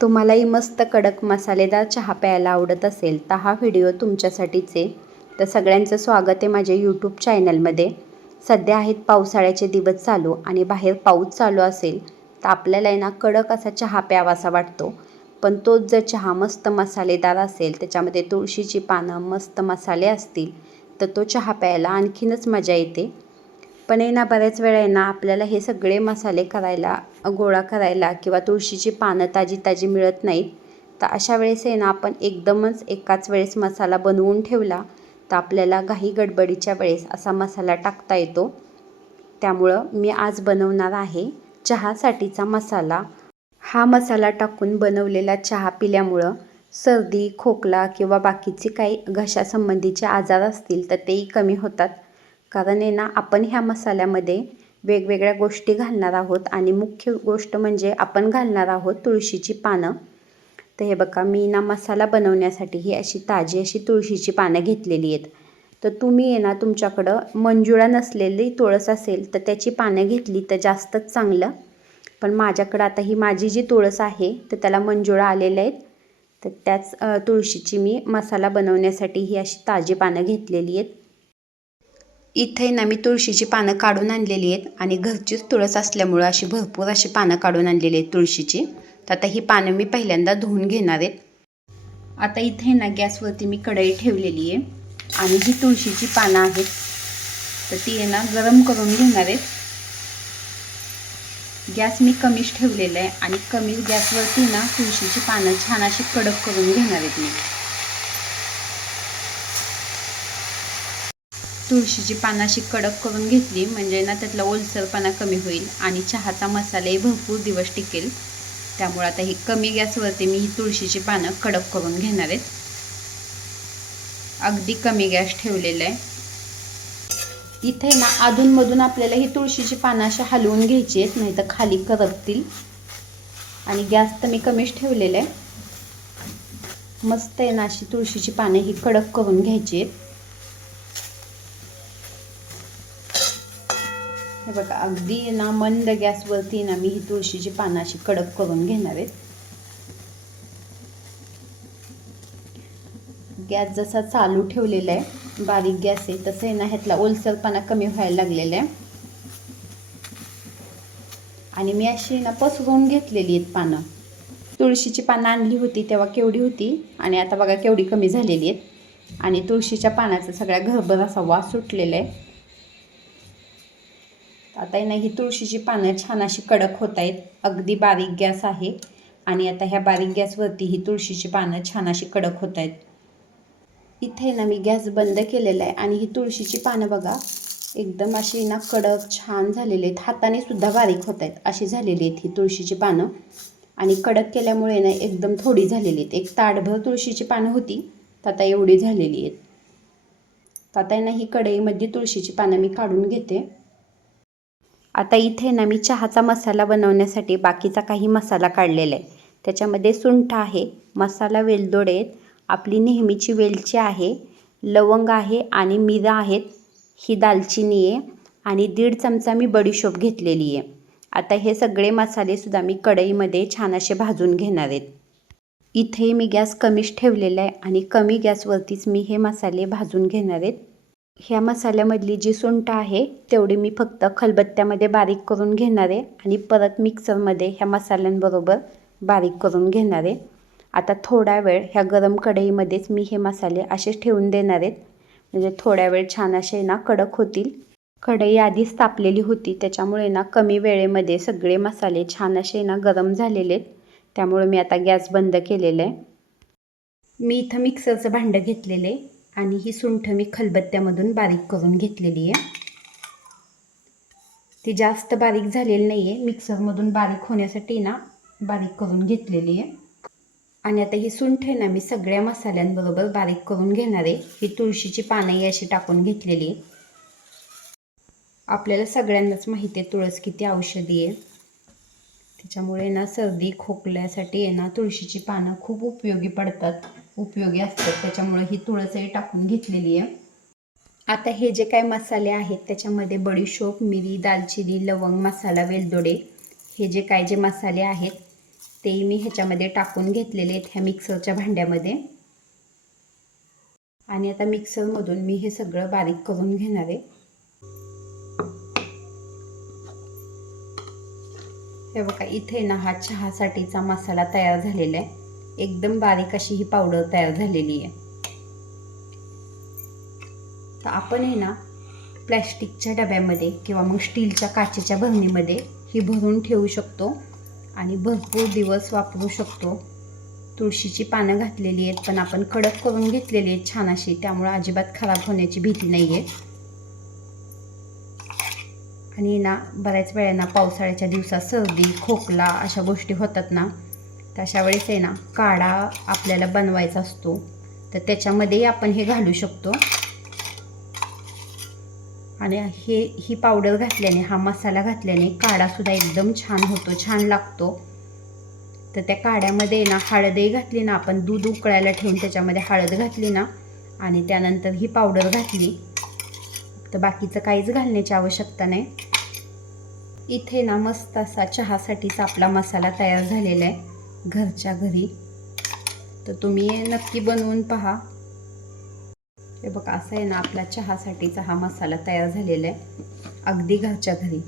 तुम्हालाही मस्त कडक मसालेदार चहा प्यायला आवडत असेल तर हा व्हिडिओ तुमच्यासाठीच आहे. तर सगळ्यांचं स्वागत आहे माझ्या यूट्यूब चॅनलमध्ये. सध्या आहेत पावसाळ्याचे दिवस चालू आणि बाहेर पाऊस चालू असेल तर आपल्याला आहे ना कडक असा चहा प्यावासा वाटतो. पण तोच जर चहा मस्त मसालेदार असेल, त्याच्यामध्ये तुळशीची पानं, मस्त मसाले असतील तर तो चहा प्यायला आणखीनच मजा येते. पण आहे ना बऱ्याच वेळा आहे ना आपल्याला हे सगळे मसाले करायला, गोळा करायला किंवा तुळशीची पानं ताजी ताजी मिळत नाहीत. तर अशा वेळेस आहे ना आपण एकदमच एकाच वेळेस मसाला बनवून ठेवला तर आपल्याला घाई गडबडीच्या वेळेस असा मसाला टाकता येतो. त्यामुळं मी आज बनवणार आहे चहासाठीचा मसाला. हा मसाला टाकून बनवलेला चहा पिल्यामुळं सर्दी, खोकला किंवा बाकीचे काही घशासंबंधीचे आजार असतील तर तेही कमी होतात. कारण आहे ना आपण ह्या मसाल्यामध्ये वेगवेगळ्या गोष्टी घालणार आहोत आणि मुख्य गोष्ट म्हणजे आपण घालणार आहोत तुळशीची पानं. तर हे बघा, मी ना मसाला बनवण्यासाठी ही अशी ताजी अशी तुळशीची पानं घेतलेली आहेत. तर तुम्ही आहे ना तुमच्याकडं मंजुळा नसलेली तुळस असेल तर त्याची पानं घेतली तर जास्तच चांगलं. पण माझ्याकडं आता ही माझी जी तुळस आहे तर त्याला मंजुळा आलेल्या आहेत. तर त्याच तुळशीची मी मसाला बनवण्यासाठी ही अशी ताजी पानं घेतलेली आहेत. इथे ना मी तुळशीची पानं काढून आणलेली आहेत आणि घरचीच तुळस असल्यामुळं अशी भरपूर अशी पानं काढून आणलेली आहेत तुळशीची. तर आता ही पानं मी पहिल्यांदा धुवून घेणार आहेत. आता इथे ना गॅसवरती मी कढई ठेवलेली आहे आणि जी तुळशीची पानं आहेत तर ती आहे ना गरम करून घेणार आहेत. गॅस मी कमीच ठेवलेला आहे आणि कमी गॅसवरती ना तुळशीची पानं छान अशी कडक करून घेणार आहेत मी. तुळशीची पानं अशी कडक करून घेतली म्हणजे ना त्यातला ओलसरपणा कमी होईल आणि चहाचा मसालाही भरपूर दिवस टिकेल. त्यामुळे आता ही कमी गॅसवरती मी ही तुळशीची पानं कडक करून घेणार आहेत. अगदी कमी गॅस ठेवलेला आहे. इथे ना अधूनमधून आपल्याला ही तुळशीची पानं अशी हलवून घ्यायची आहेत, नाही तर खाली करपतील. आणि गॅस तर मी कमीच ठेवलेला आहे. मस्त आहे ना अशी तुळशीची पानं ही कडक करून घ्यायची आहेत. हे बघा, अगदी ना मंद गॅसवरती ना मी ही तुळशीची पानं अशी कडक करून घेणार आहे. गॅस जसा चालू ठेवलेला आहे, बारीक गॅस आहे, तसं आहे ना ह्यातला ओलसरपणा कमी व्हायला लागलेला आहे. आणि मी अशी ना पसरवून घेतलेली आहेत पानं. तुळशीची पानं आणली होती तेव्हा केवढी होती आणि आता बघा केवढी कमी झालेली आहेत. आणि तुळशीच्या पानाचा सगळ्या घरभर असा वास सुटलेला आहे. आता आहे ना ही तुळशीची पानं छान अशी कडक होत आहेत. अगदी बारीक गॅस आहे आणि आता ह्या बारीक गॅसवरती ही तुळशीची पानं छान अशी कडक होत आहेत. इथे ना मी गॅस बंद केलेला आहे आणि ही तुळशीची पानं बघा एकदम अशी ना कडक छान झालेली आहेत. हाताने सुद्धा बारीक होत आहेत अशी झालेली आहेत ही तुळशीची पानं. आणि कडक केल्यामुळे ना एकदम थोडी झालेली आहेत. एक ताटभर तुळशीची पानं होती तर आता एवढी झालेली आहेत. तर आता ना ही कढईमध्ये तुळशीची पानं मी काढून घेते. आता इथे ना मी चहाचा मसाला बनवण्यासाठी बाकीचा काही मसाला काढलेला आहे. त्याच्यामध्ये सुंठ आहे, मसाला वेलदोडे आहेत, आपली नेहमीची वेलची आहे, लवंग आहे आणि मिरा आहेत, ही दालचिनी आहे आणि 1.5 चमचा मी बडीशोप घेतलेली आहे. आता हे सगळे मसालेसुद्धा मी कढईमध्ये छान असे भाजून घेणार आहेत. इथे मी गॅस कमीच ठेवलेला आहे आणि कमी गॅसवरतीच मी हे मसाले भाजून घेणार आहेत. ह्या मसाल्यामधली जी सुंठ आहे तेवढी मी फक्त खलबत्त्यामध्ये बारीक करून घेणार आहे आणि परत मिक्सरमध्ये ह्या मसाल्यांबरोबर बारीक करून घेणार आहे. आता थोडा वेळ ह्या गरम कढईमध्येच मी हे मसाले असेच ठेवून देणार आहेत, म्हणजे थोड्या वेळ छान असे ना कडक होतील. कढई आधीच तापलेली होती त्याच्यामुळे ना कमी वेळेमध्ये सगळे मसाले छान असे ना गरम झालेले आहेत. त्यामुळे मी आता गॅस बंद केलेला आहे. मी इथं मिक्सरचं भांडं घेतलेलं आहे आणि ही सुंठ मी खलबत्त्यामधून बारीक करून घेतलेली आहे. ती जास्त बारीक झालेली नाही आहे, मिक्सरमधून बारीक होण्यासाठी ना बारीक करून घेतलेली आहे. आणि आता ही सुंठ आहे ना मी सगळ्या मसाल्यांबरोबर बारीक करून घेणार आहे. ही तुळशीची पानंही अशी टाकून घेतलेली आहे. आपल्याला सगळ्यांनाच माहिती आहे तुळस किती औषधी आहे. त्याच्यामुळे ना सर्दी खोकल्यासाठी आहे ना तुळशीची पानं खूप उपयोगी असतात. त्याच्यामुळे ही तुळसही टाकून घेतलेली आहे. आता हे जे काही मसाले आहेत त्याच्यामध्ये बडीशोप, मिरी, दालचिनी, लवंग, मसाला वेलदोडे हे जे काय जे मसाले आहेत ते मी ह्याच्यामध्ये टाकून घेतलेले आहेत ह्या मिक्सरच्या भांड्यामध्ये. आणि आता मिक्सरमधून मी हे सगळं बारीक करून घेणार आहे. हे बघा इथे ना हा चहासाठीचा मसाला तयार झालेला आहे. एकदम बारीक अशी ही पावडर तयार झालेली आहे. तर आपण हे ना प्लॅस्टिकच्या डब्यामध्ये किंवा मग स्टीलच्या काचेच्या भरणीमध्ये ही भरून ठेवू शकतो आणि भरपूर दिवस वापरू शकतो. तुळशीची पानं घातलेली आहेत, पण आपण कडक करून घेतलेली आहेत छान अशी, त्यामुळे अजिबात खराब होण्याची भीती नाही आहे. आणि ना बऱ्याच वेळेला पावसाळ्याच्या दिवसात सर्दी खोकला अशा गोष्टी होतात ना, तर अशा वेळेस आहे ना काढा आपल्याला बनवायचा असतो, तर त्याच्यामध्येही आपण हे घालू शकतो. आणि ही पावडर घातल्याने, हा मसाला घातल्याने काढासुद्धा एकदम छान होतो, छान लागतो. तर त्या काढ्यामध्ये ना हळदही घातली ना, आपण दूध उकळायला ठेवून त्याच्यामध्ये हळद घातली ना आणि त्यानंतर ही पावडर घातली, तर बाकीचं काहीच घालण्याची आवश्यकता नाही. इथे ना मस्त असा चहासाठीचा आपला मसाला तयार झालेला आहे घरच्या घरी. तर तुम्ही नक्की बनवून पहा. हे बघा असं आहे ना आपला चहासाठीचा हा मसाला तयार झालेला आहे अगदी घरच्या घरी.